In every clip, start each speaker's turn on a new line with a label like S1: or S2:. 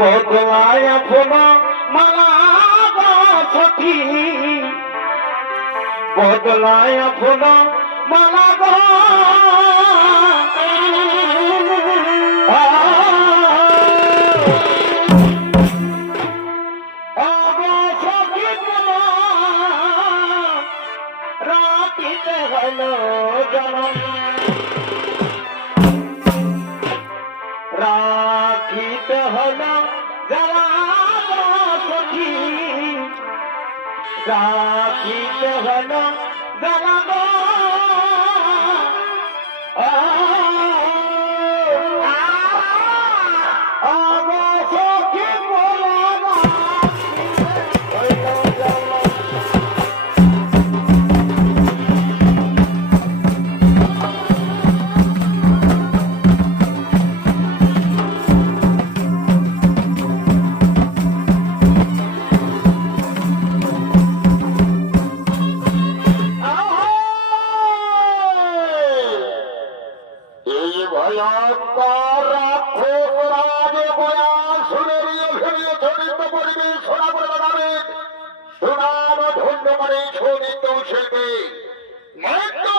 S1: বদলায় আপনা মালা সখী। বদলায় আপনা মালা রাখিতে হলো জনম। साथी कहना What?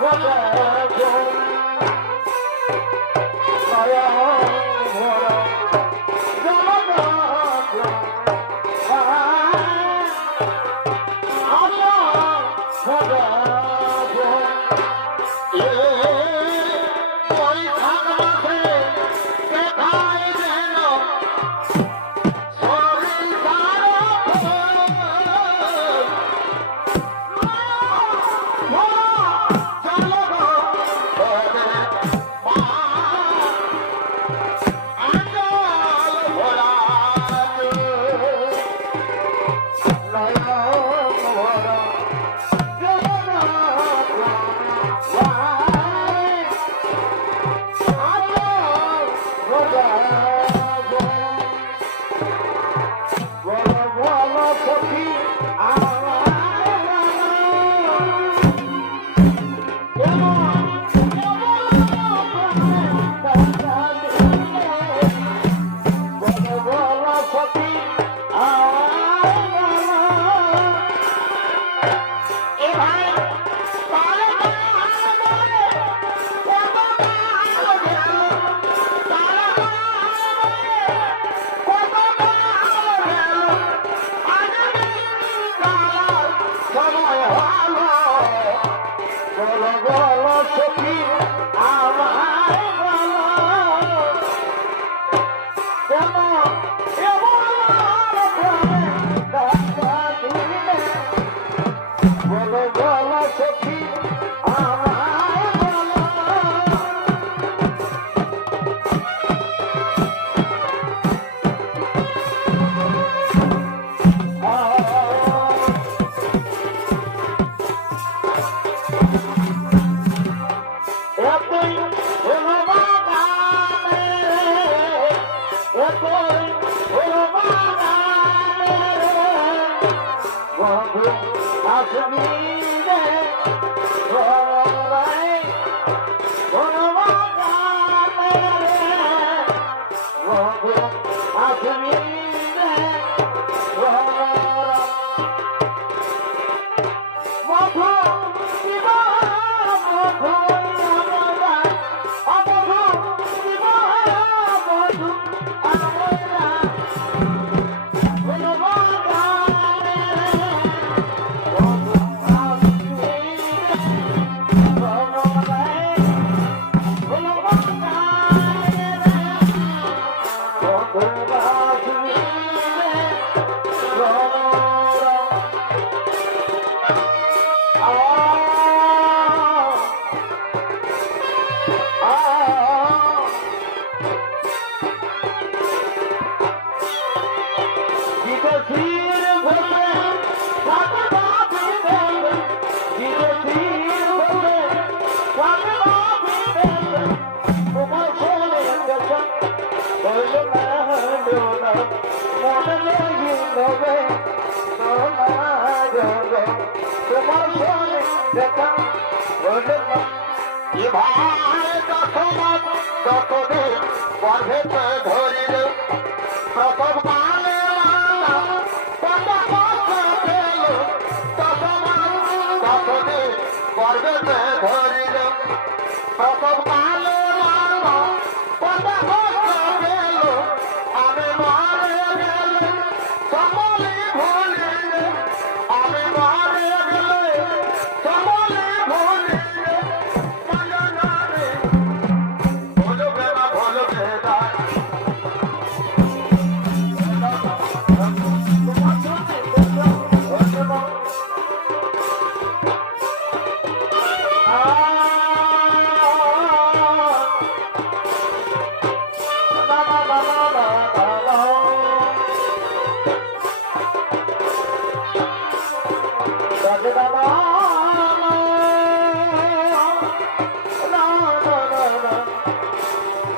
S1: What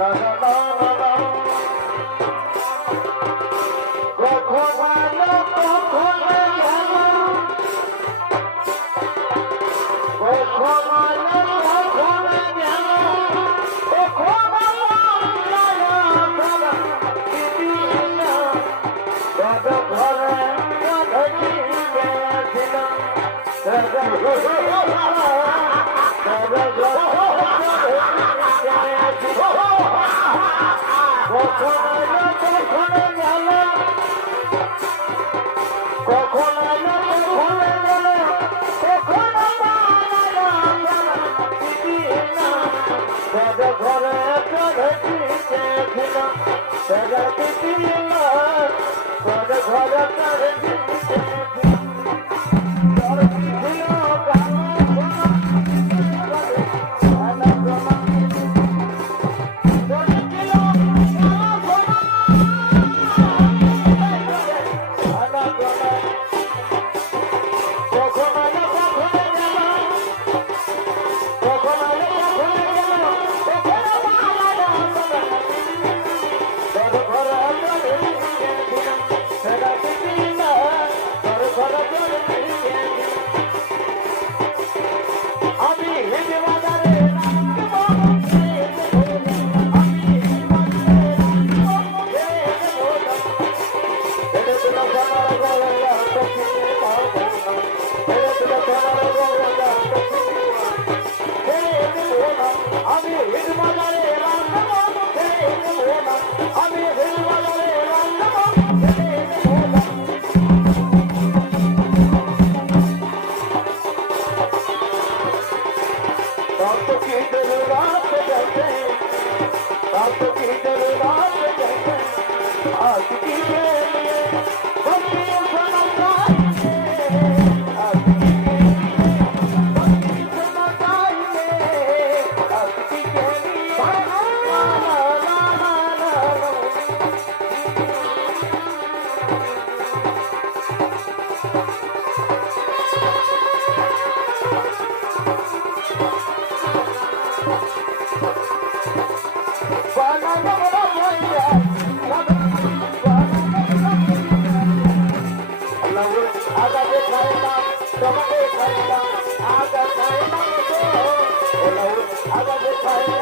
S1: Bye-bye. ঘরে ঘরে ঘরে ঘরে Bye.